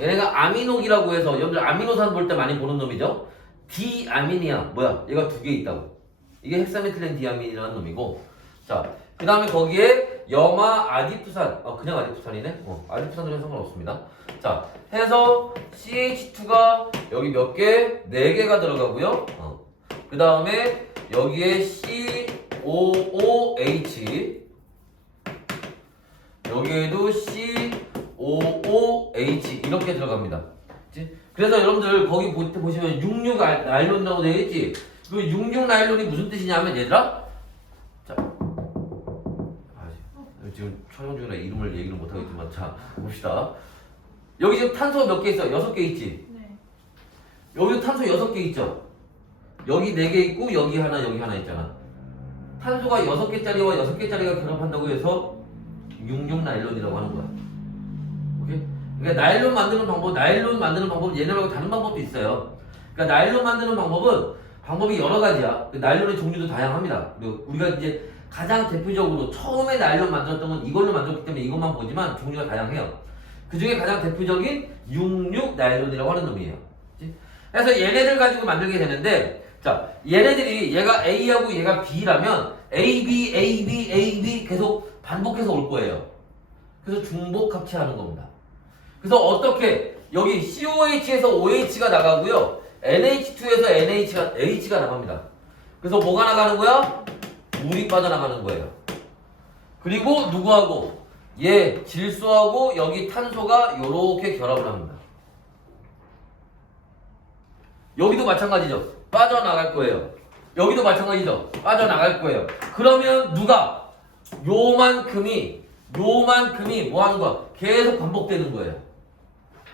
얘네가 아미노기라고 해서 여러분들 아미노산 볼 때 많이 보는 놈이죠. 디아민이야. 뭐야? 얘가 2개 있다고. 이게 헥사메틸렌 디아민이라는 놈이고. 자, 그 다음에 거기에 염화 아디푸산. 그냥 아디푸산이네. 아디푸산으로 상관없습니다. 자, 해서 CH2가 여기 몇 개? 4개가 들어가고요. 그 다음에 여기에 COOH 여기에도 COOH 이렇게 들어갑니다. 그래서 여러분들 거기 보시면 66 나일론이라고 되어 있지. 그 66 나일론이 무슨 뜻이냐면 얘들아. 자, 지금 촬영 중이라 이름을 얘기를 못 하겠지만 자 봅시다. 여기 지금 탄소 몇 개 있어? 6개 있지. 네. 여기 탄소 6개 있죠. 여기 4개 있고 여기 하나 있잖아. 탄소가 6개짜리와 6개짜리가 결합한다고 해서 66 나일론이라고 하는 거야. 오케이? 그러니까 나일론 만드는 방법은 얘네하고 다른 방법도 있어요. 그러니까 나일론 만드는 방법이 여러 가지야. 나일론의 종류도 다양합니다. 그리고 우리가 이제 가장 대표적으로 처음에 나일론 만들었던 건 이걸로 만들었기 때문에 이것만 보지만 종류가 다양해요. 그 중에 가장 대표적인 66 나일론이라고 하는 놈이에요. 그래서 얘네들 가지고 만들게 되는데 자, 얘네들이 얘가 A하고 얘가 B라면 A, B, A, B, A, B 계속 반복해서 올 거예요. 그래서 중복 합체하는 겁니다. 그래서 어떻게 여기 COH에서 OH가 나가고요. NH2에서 H가 나갑니다. 그래서 뭐가 나가는 거야? 물이 빠져나가는 거예요. 그리고 누구하고? 얘 질소하고 여기 탄소가 요렇게 결합을 합니다. 여기도 마찬가지죠. 빠져나갈 거예요. 여기도 마찬가지죠. 빠져나갈 거예요. 그러면 누가? 요만큼이 뭐 하는 거야? 계속 반복되는 거예요.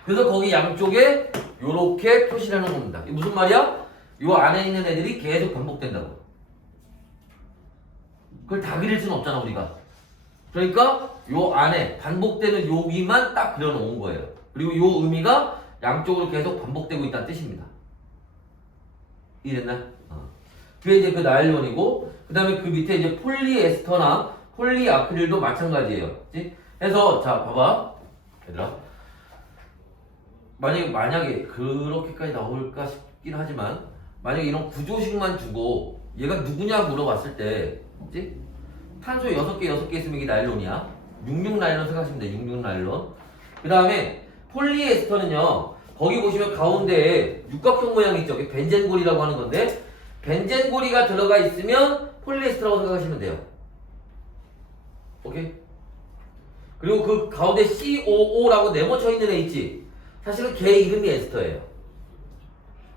그래서 거기 양쪽에 요렇게 표시를 하는 겁니다. 이게 무슨 말이야? 요 안에 있는 애들이 계속 반복된다고. 그걸 다 그릴 수는 없잖아 우리가. 그러니까 요 안에 반복되는 여기만 딱 그려놓은 거예요. 그리고 요 의미가 양쪽으로 계속 반복되고 있다는 뜻입니다. 이해됐나? 그게 이제 그 나일론이고, 그 다음에 그 밑에 이제 폴리에스터나 폴리아크릴도 마찬가지예요. 그치? 해서 자 봐봐 얘들아, 만약에 그렇게까지 나올까 싶긴 하지만 만약에 이런 구조식만 주고 얘가 누구냐 물어봤을 때, 그치? 탄소 6개 있으면 이게 나일론이야. 66 나일론 생각하시면 돼. 66 나일론. 그 다음에 폴리에스터는요, 거기 보시면 가운데에 육각형 모양 있죠. 이게 벤젠골이라고 하는 건데, 벤젠골이가 들어가 있으면 폴리에스터라고 생각하시면 돼요. 오케이? 그리고 그 가운데 COO라고 네모쳐 있는 애 있지? 사실은 걔 이름이 에스터예요.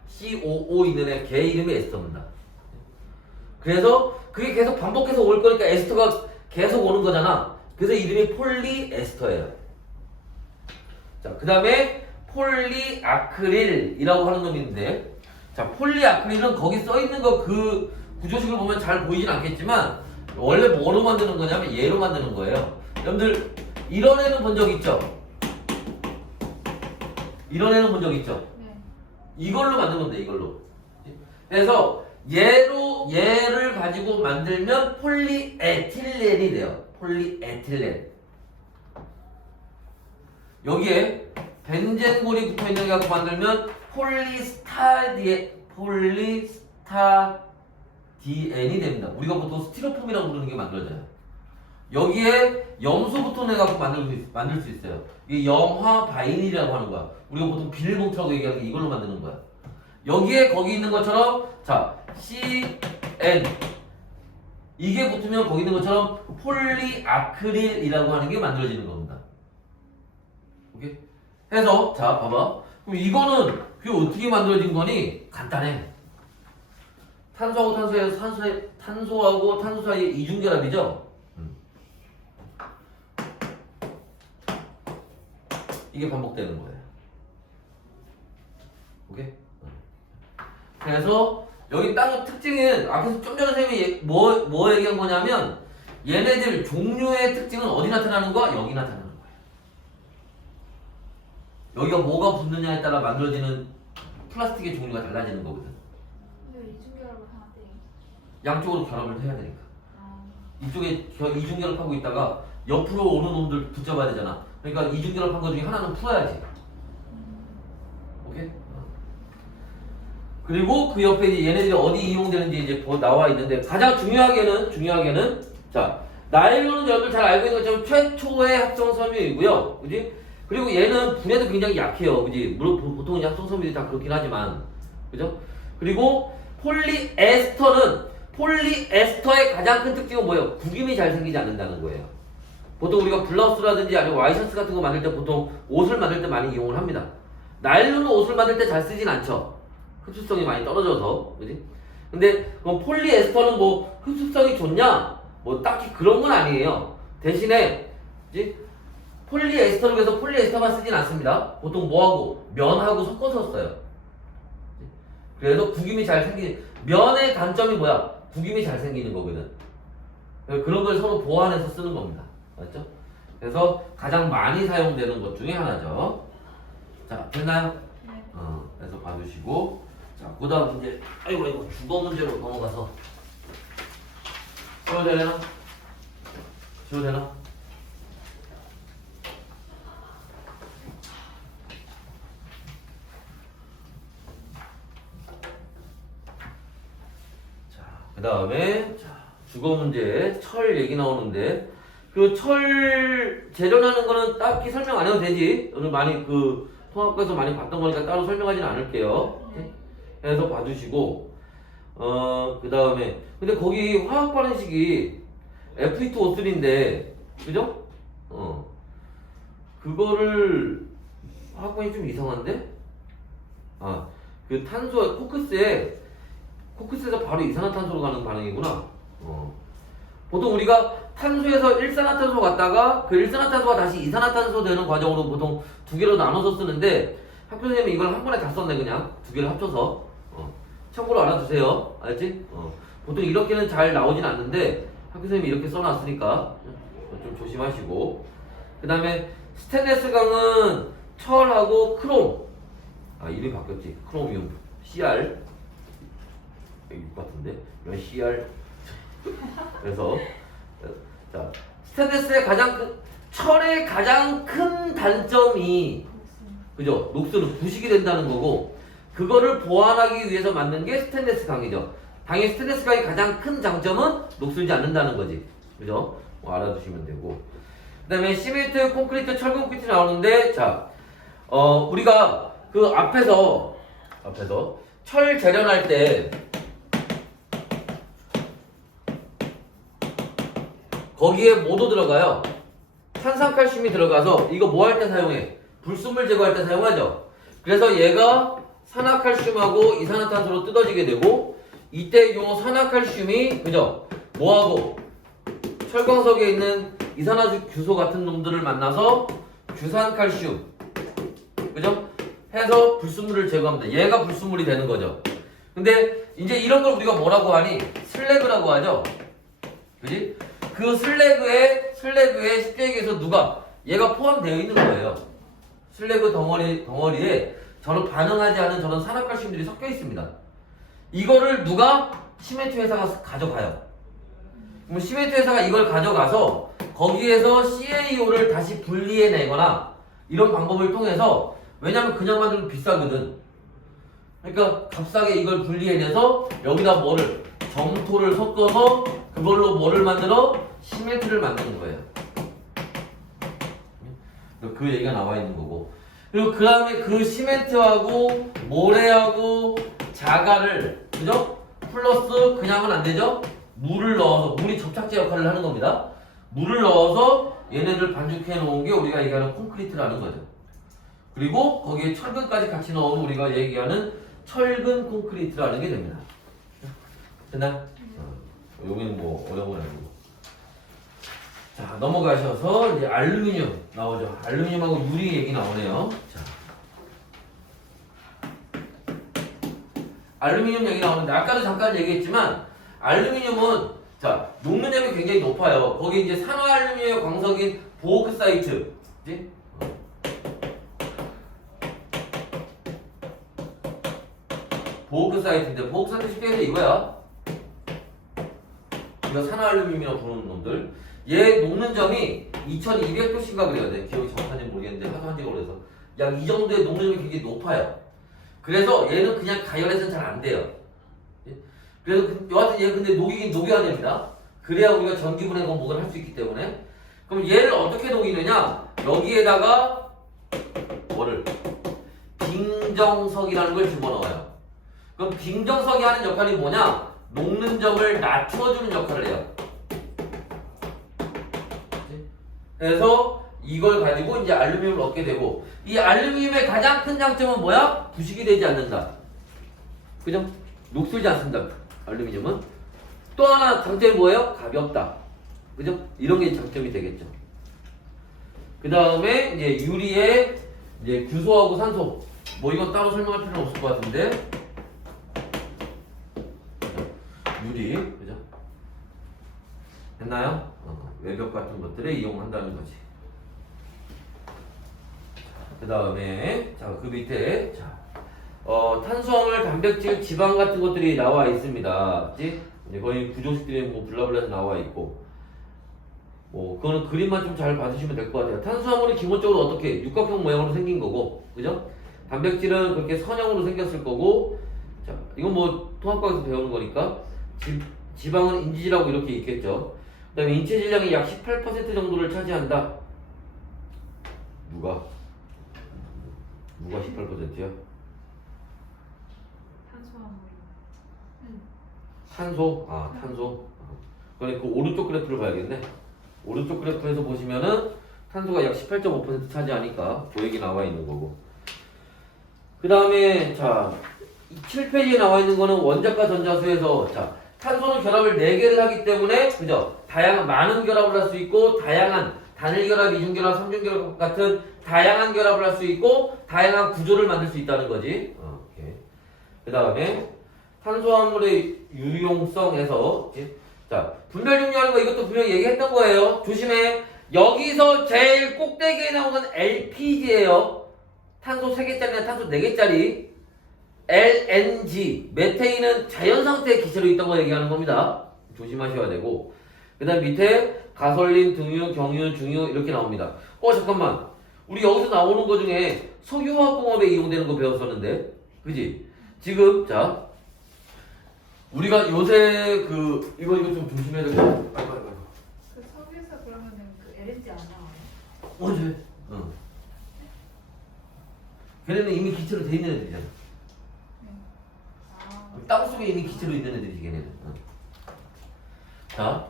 COO 있는 애, 걔 이름이 에스터입니다. 그래서 그게 계속 반복해서 올 거니까 에스터가 계속 오는 거잖아. 그래서 이름이 폴리에스터예요. 자, 그 다음에 폴리아크릴이라고 하는 놈이 있는데, 자, 폴리아크릴은 거기 써있는 거 그 구조식을 보면 잘 보이진 않겠지만 원래 뭐로 만드는 거냐면 얘로 만드는 거예요. 여러분들 이런 애는 본 적 있죠? 이런 애는 본 적 있죠? 네. 이걸로 만든 건데, 이걸로. 그래서 얘를 가지고 만들면 폴리에틸렌이 돼요. 폴리에틸렌. 여기에 벤젠골이 붙어있는 게 갖고 만들면 폴리스타디엔이 DN이 됩니다. 우리가 보통 스티로폼이라고 부르는 게 만들어져요. 여기에 염소 붙어내갖고 만들 수 있어요. 이게 염화 바이닐이라고 하는 거야. 우리가 보통 비닐봉투라고 얘기하는 게 이걸로 만드는 거야. 여기에 거기 있는 것처럼 자 CN 이게 붙으면 거기 있는 것처럼 폴리아크릴이라고 하는 게 만들어지는 겁니다. 오케이? 해서 자 봐봐. 그럼 이거는 그게 어떻게 만들어진 거니? 간단해. 탄소하고 탄소 사이에 이중결합이죠. 이게 반복되는 거예요. 오케이? 그래서 여기 딱 특징은 앞에서 좀 전에 선생님이 뭐 얘기한 거냐면 얘네들 종류의 특징은 어디 나타나는 거야? 여기 나타나는 거예요. 여기가 뭐가 붙느냐에 따라 만들어지는 플라스틱의 종류가 달라지는 거거든. 왜 이중결합을 하대? 양쪽으로 결합을 해야 되니까. 아, 이쪽에 이중결합하고 있다가 옆으로 오는 놈들 붙잡아야 되잖아. 그러니까 이중결합한 거 중에 하나는 풀어야지. 오케이? 그리고 그 옆에 이제 얘네들이 어디 이용되는지 이제 나와 있는데 가장 중요하게는 자 나일론은 여러분들 잘 알고 있는 것처럼 최초의 합성 섬유이고요, 그지? 그리고 얘는 분해도 굉장히 약해요, 그지? 물론 보통 이제 합성 섬유들이 다 그렇긴 하지만, 그죠? 그리고 폴리에스터의 가장 큰 특징은 뭐예요? 구김이 잘 생기지 않는다는 거예요. 보통 우리가 블라우스라든지 아니면 와이셔츠 같은 거 만들 때 보통 옷을 만들 때 많이 이용을 합니다. 나일론은 옷을 만들 때 잘 쓰진 않죠. 흡수성이 많이 떨어져서, 그지? 근데 그럼 폴리에스터는 뭐 흡수성이 좋냐? 뭐 딱히 그런 건 아니에요. 대신에 그지? 폴리에스터를 위해서 폴리에스터만 쓰진 않습니다. 보통 뭐하고? 면하고 섞어서 써요. 그래서 구김이 잘 생기는, 면의 단점이 뭐야? 구김이 잘 생기는 거거든. 그런 걸 서로 보완해서 쓰는 겁니다. 맞죠? 그래서 가장 많이 사용되는 것 중에 하나죠. 자, 됐나요? 네. 그래서 봐주시고, 자, 그 다음 문제, 아이고, 주거 문제로 넘어가서. 쉬어도 되나? 쉬어도 되나? 자, 그 다음에, 주거 문제, 철 얘기 나오는데, 그 철 재련하는 거는 딱히 설명 안 해도 되지. 오늘 많이 통합과에서 많이 봤던 거니까 따로 설명하지는 않을게요. 네. 해서 봐주시고, 그 다음에, 근데 거기 화학 반응식이 F2O3인데, 그죠? 그거를, 화학 반응이 좀 이상한데? 그 탄소, 코크스에서 바로 이산화탄소로 가는 반응이구나. 보통 우리가 탄소에서 일산화탄소 갔다가 그 일산화탄소가 다시 이산화탄소 되는 과정으로 보통 두 개로 나눠서 쓰는데 학교 선생님이 이걸 한 번에 다 썼네. 그냥 두 개를 합쳐서. 참고로 알아두세요. 알지? 보통 이렇게는 잘 나오진 않는데 학교 선생님이 이렇게 써놨으니까 좀 조심하시고, 그 다음에 스테인레스 강은 철하고 크롬, 이름이 바뀌었지. 크로미움 CR 여기 같은데 이건 CR. 그래서 자, 스테인레스의 철의 가장 큰 단점이, 그죠? 녹슬은 부식이 된다는 거고, 그거를 보완하기 위해서 만든 게 스테인레스 강이죠. 당연히 스테인레스 강의 가장 큰 장점은 녹슬지 않는다는 거지, 그죠? 알아두시면 되고, 그 다음에 시멘트, 콘크리트, 철 콘크리트 나오는데, 자, 우리가 그 앞에서 철 재련할 때 거기에 뭐도 들어가요? 탄산칼슘이 들어가서 이거 뭐 할 때 사용해? 불순물 제거할 때 사용하죠. 그래서 얘가 산화칼슘하고 이산화탄소로 뜯어지게 되고, 이때 요 산화칼슘이, 그죠? 뭐하고? 철광석에 있는 이산화규소 같은 놈들을 만나서 규산칼슘, 그죠? 해서 불순물을 제거합니다. 얘가 불순물이 되는 거죠. 근데 이제 이런 걸 우리가 뭐라고 하니? 슬래그라고 하죠. 그지? 그 슬래그에 쉽게 얘기해서 얘가 포함되어 있는 거예요. 슬래그 덩어리에 저런 반응하지 않은 저런 산화칼슘들이 섞여 있습니다. 이거를 시멘트 회사가 가져가요. 그럼 시멘트 회사가 이걸 가져가서 거기에서 CaO를 다시 분리해내거나 이런 방법을 통해서, 왜냐면 그냥 만들면 비싸거든. 그러니까 값싸게 이걸 분리해내서 여기다 뭐를 점토를 섞어서 그걸로 뭐를 만들어? 시멘트를 만드는 거예요. 그 얘기가 나와 있는 거고. 그리고 그 다음에 그 시멘트하고 모래하고 자갈을, 그죠? 플러스 그냥은 안 되죠? 물을 넣어서, 물이 접착제 역할을 하는 겁니다. 물을 넣어서 얘네들 반죽해 놓은 게 우리가 얘기하는 콘크리트라는 거죠. 그리고 거기에 철근까지 같이 넣으면 우리가 얘기하는 철근 콘크리트라는 게 됩니다. 됐나? 여기는 뭐 어려운 건 아니고. 자, 넘어가셔서 이제 알루미늄 나오죠. 알루미늄하고 유리 얘기 나오네요. 자, 알루미늄 얘기 나오는데 아까도 잠깐 얘기했지만 알루미늄은 자 녹는점이 굉장히 높아요. 거기 이제 산화알루미늄 광석인 보크사이트, 그치? 보크사이트인데 보크사이트 쉽게 해서 이거야. 이거 산화알루미늄이라고 부르는 놈들. 얘 녹는 점이 2200도씨인가 그래야 돼. 기억이 정확한지 모르겠는데 하도 한 지가 오래서 약 이 정도의 녹는 점이 굉장히 높아요. 그래서 얘는 그냥 가열해서는 잘 안 돼요. 그래서 여하튼 얘 근데 녹이긴 녹여야 됩니다. 그래야 우리가 전기분해 건복을 할 수 있기 때문에. 그럼 얘를 어떻게 녹이느냐? 여기에다가 뭐를? 빙정석이라는 걸 집어넣어요. 그럼 빙정석이 하는 역할이 뭐냐? 녹는 점을 낮춰주는 역할을 해요. 그래서 이걸 가지고 이제 알루미늄을 얻게 되고, 이 알루미늄의 가장 큰 장점은 뭐야? 부식이 되지 않는다. 그죠? 녹슬지 않습니다. 알루미늄은. 또 하나 장점이 뭐예요? 가볍다. 그죠? 이런 게 장점이 되겠죠. 그 다음에 이제 유리의 이제 규소하고 산소. 뭐 이건 따로 설명할 필요는 없을 것 같은데. 유리, 그죠? 됐나요? 외벽 같은 것들에 이용한다는 거지. 그 다음에 자, 그 밑에 자, 탄수화물, 단백질, 지방 같은 것들이 나와 있습니다. 그치? 이제 거의 구조식들이 뭐 블라블라에서 나와 있고, 뭐 그거는 그림만 좀 잘 봐주시면 될 것 같아요. 탄수화물이 기본적으로 어떻게 육각형 모양으로 생긴 거고, 그죠? 단백질은 그렇게 선형으로 생겼을 거고, 자, 이건 뭐 통합과에서 배우는 거니까. 지방은 인지질하고 이렇게 있겠죠. 그 다음에 인체 질량이 약 18% 정도를 차지한다. 누가 18%야? 탄소? 아, 탄소. 그러니까 그 오른쪽 그래프를 봐야겠네. 오른쪽 그래프에서 보시면은 탄소가 약 18.5% 차지하니까 그 얘기 나와 있는 거고. 그 다음에 자 7페이지에 나와 있는 거는 원자과 전자수에서 자 탄소는 결합을 4개를 하기 때문에 그죠? 다양한 많은 결합을 할 수 있고, 다양한 단일 결합, 이중 결합, 삼중 결합 같은 다양한 결합을 할 수 있고, 다양한 구조를 만들 수 있다는 거지. 오케이. 그 다음에 탄수화물의 유용성에서 자 분별 종류하는 거 이것도 분명히 얘기했던 거예요. 조심해. 여기서 제일 꼭대기에 나오는 LPG예요. 탄소 3개짜리나 탄소 4개짜리. LNG, 메테인은 자연상태의 기체로 있던 거 얘기하는 겁니다. 조심하셔야 되고. 그 다음 밑에 가솔린, 등유, 경유, 중유 이렇게 나옵니다. 잠깐만. 우리 여기서 나오는 거 중에 석유화학공업에 이용되는 거 배웠었는데, 그지? 지금 자 우리가 요새 그 이거 좀 조심해야 될 거. 아이고. 그 석유에서 그러면은 그 LNG 안 나와요? 언제? 응. 걔네는 이미 기체로 돼 있는 애들이잖아. 땅속에 이미 기체로 있는 애들이지 걔네는. 자,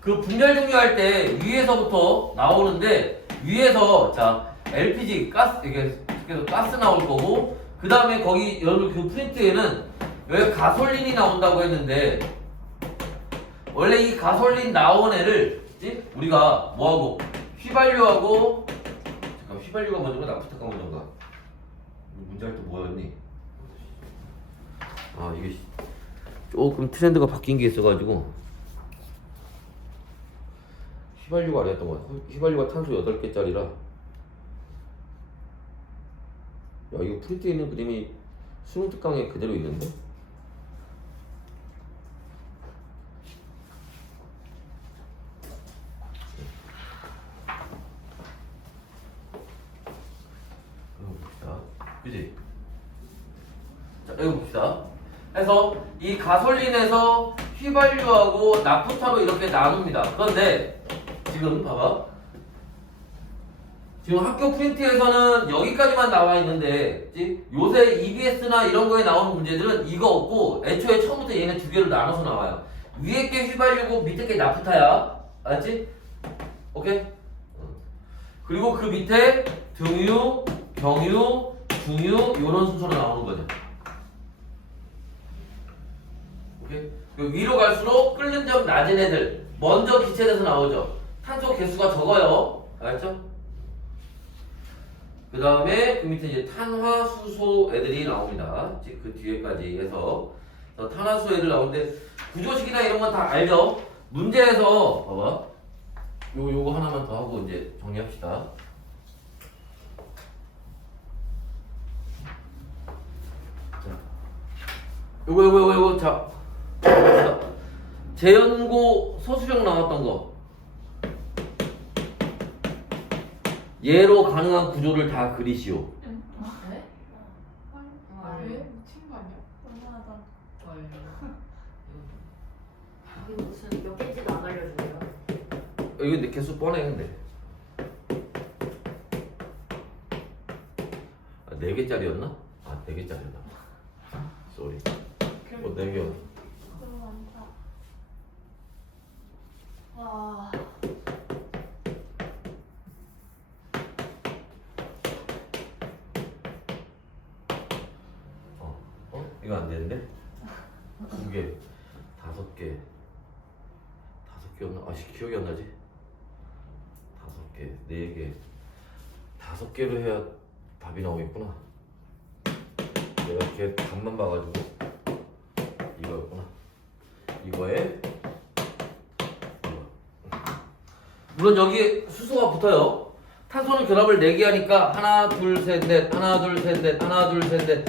그 분열 종류할 때 위에서부터 나오는데 위에서 자 LPG 가스 이게 계속 가스 나올 거고, 그 다음에 거기 여러분 그 프린트에는 여기 가솔린이 나온다고 했는데 원래 이 가솔린 나온 애를 우리가 뭐하고 휘발유하고 잠깐 휘발유가 먼저인가 나프타가 먼저인가? 문제할 때 뭐였니? 아 이게 조금 트렌드가 바뀐 게 있어가지고 휘발유가 아니었던 거야. 휘발유가 탄소 8개짜리라. 야 이거 프린트에 있는 그림이 수능 특강에 그대로 있는데? 이거 봅시다. 그지? 자 여기 봅시다. 그래서 이 가솔린에서 휘발유하고 나프타로 이렇게 나눕니다. 그런데 지금 봐봐. 지금 학교 프린트에서는 여기까지만 나와 있는데, 그치? 요새 EBS나 이런 거에 나오는 문제들은 이거 없고 애초에 처음부터 얘네 두 개로 나눠서 나와요. 위에 게 휘발유고 밑에 게 나프타야. 알았지? 오케이? 그리고 그 밑에 등유, 경유, 중유 이런 순서로 나오는 거죠. 오케이? 위로 갈수록 끓는 점 낮은 애들 먼저 기체돼서 나오죠. 탄소 개수가 적어요. 알았죠? 그 다음에 그 밑에 이제 탄화수소 애들이 나옵니다. 그 뒤에까지 해서 탄화수소 애들 나오는데 구조식이나 이런 건 다 알죠? 문제에서 봐봐. 요거 하나만 더 하고 이제 정리합시다. 자, 요거 자, 재연고 서술형 나왔던 거. 얘로 가능한 구조를 다 그리시오. 네? 왜? 미친 거 아니야? 너무하다. 이게 무슨 몇 개인지도 안 알려줘요. 이거 근데 개수 뻔해 근데. 4개짜리였나? 4개짜리였나? 쏘리. 4개. 너무 많다. 와. 이거 안 되는데? 2개, 5개, 5개였나? 아씨 기억이 안 나지? 5개, 4개, 5개로 해야 답이 나오겠구나. 내가 이렇게 답만 봐가지고 이거였구나. 이거에 이거. 물론 여기 수소가 붙어요. 탄소는 결합을 4개 하니까 하나, 둘, 셋, 넷, 하나, 둘, 셋, 넷, 하나, 둘, 셋, 넷,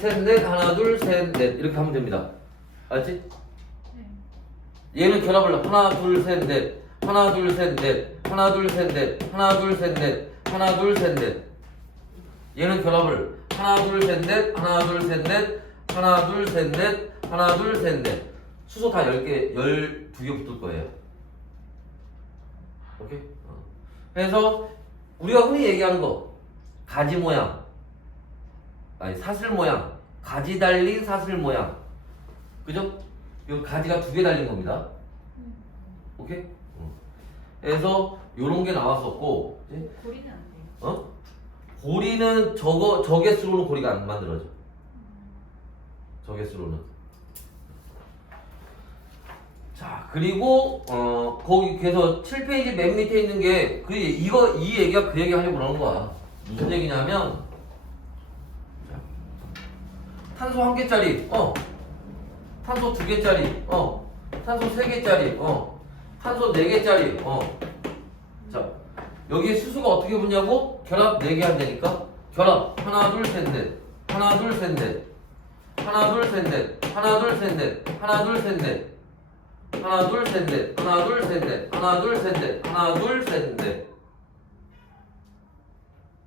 셋, 넷, 하나, 둘, 셋, 넷 이렇게 하면 됩니다. 알지? 얘는 결합을 하나, 둘, 셋, 넷, 하나, 둘, 셋, 넷, 하나, 둘, 셋, 넷, 하나, 둘, 셋, 넷, 하나, 둘, 셋, 넷. 얘는 결합을 하나, 둘, 셋, 넷, 하나, 둘, 셋, 넷, 하나, 둘, 셋, 넷, 하나, 둘, 셋, 넷. 수소 다 10개, 12개 붙을 거예요. 오케이? 그래서 우리가 흔히 얘기하는 거 가지 모양, 아니 사슬 모양, 가지 달린 사슬 모양, 그죠? 이 가지가 2개 달린 겁니다. 오케이? 그래서 요런 게 나왔었고, 그치? 고리는 안 돼요. 고리는 저 개수로는 고리가 안 만들어져. 저 개수로는. 자, 그리고 거기 그래서 7페이지 맨 밑에 있는 게 이 얘기가 그 얘기 하려고 그러는 거야. 무슨 얘기냐면 자, 탄소 1개짜리, 탄소 2개짜리, 탄소 3개짜리, 탄소 4개짜리, 자, 여기에 수소가 어떻게 붙냐고? 결합 4개 한다니까? 결합 하나, 둘, 셋, 넷, 하나, 둘, 셋, 넷, 하나, 둘, 셋, 넷, 하나, 둘, 셋, 넷, 하나, 둘, 셋, 넷, 하나, 둘, 셋, 넷, 하나, 둘, 셋, 넷, 하나, 둘, 셋, 넷, 하나, 둘, 셋, 넷.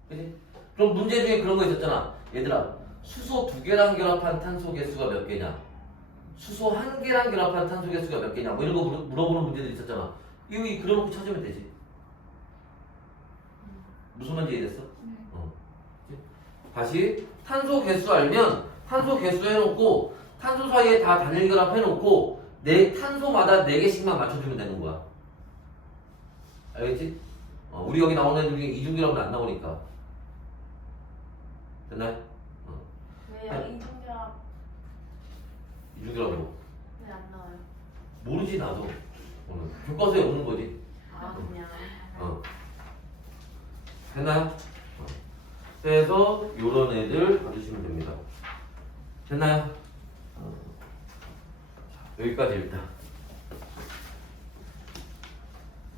그치? 그럼 문제 중에 그런 거 있었잖아. 얘들아, 수소 2개랑 결합한 탄소 개수가 몇 개냐? 수소 1개랑 결합한 탄소 개수가 몇 개냐? 뭐 이런 거 물어보는 문제들 있었잖아. 이거 그려놓고 찾으면 되지. 무슨 말인지 이해됐어? 다시 탄소 개수 알면 탄소 개수 해놓고 탄소 사이에 다 단일 결합 해놓고 탄소마다 4개씩만 맞춰주면 되는 거야. 알겠지? 우리 여기 나오는 애들 중에 이중결합은 안 나오니까. 됐나요? 왜요? 이중결합 이중결합으로 왜안 나와요? 모르지 나도. 교과서에 없는 거지. 아 그냥. 됐나요? 그래서 요런 애들 봐주시면 됩니다. 됐나요? 자, 여기까지 일단.